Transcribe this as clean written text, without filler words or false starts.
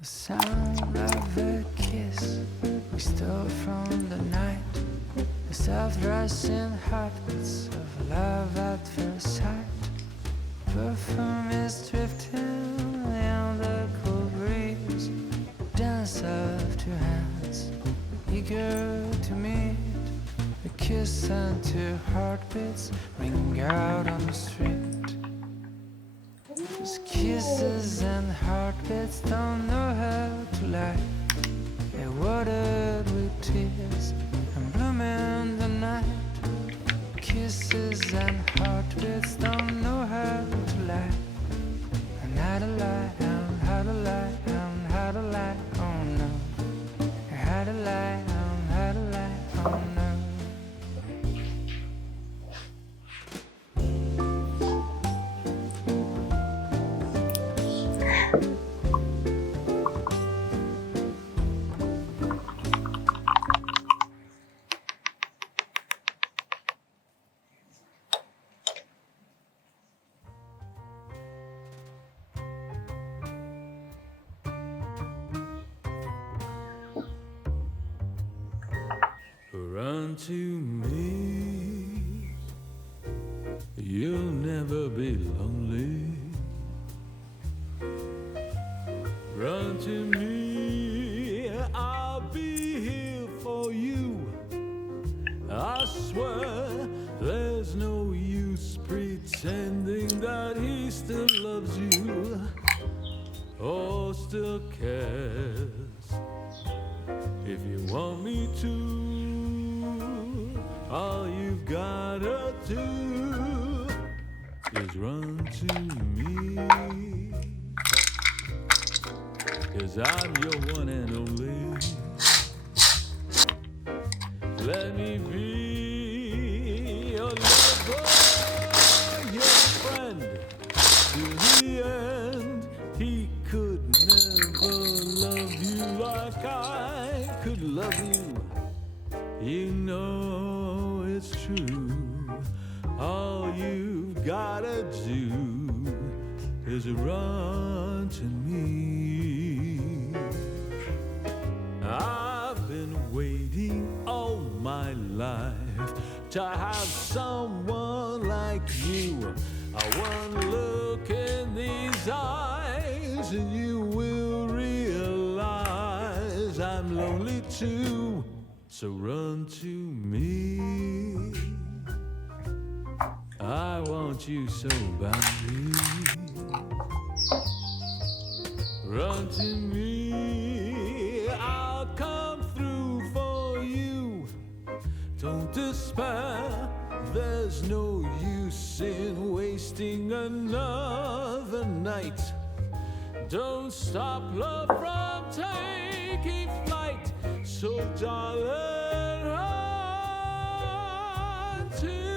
The sound of a kiss we stole from the night. The soft rushing heartbeats of love at first sight. Perfume is drifting in the cool breeze. Dance of two hands, eager to meet. A kiss and two heartbeats ring out on the street. Those kisses and heartbeats don't know how to lie. They're watered with tears and bloom in the night. Kisses and heartbeats don't know how to lie. And how to lie, and how to lie, and how to lie, oh no. How to lie, and how to lie, oh no. Run to me, you'll never be lonely. Run to me, I'll be here for you. I swear there's no use pretending that he still loves you or still cares. If you want me to, all you've gotta do is run to me. 'Cause I'm your one and only. Let me be your lover, your friend to the end. He could never love you like I could love you. You know it's true. All you've gotta do is run to me. I've been waiting all my life to have someone like you. One look in these eyes and you will realize I'm lonely too. So run to me. I want you so badly. Run to me, I'll come through for you. Don't despair, there's no use in wasting another night. Don't stop love from taking flight. So darling, run to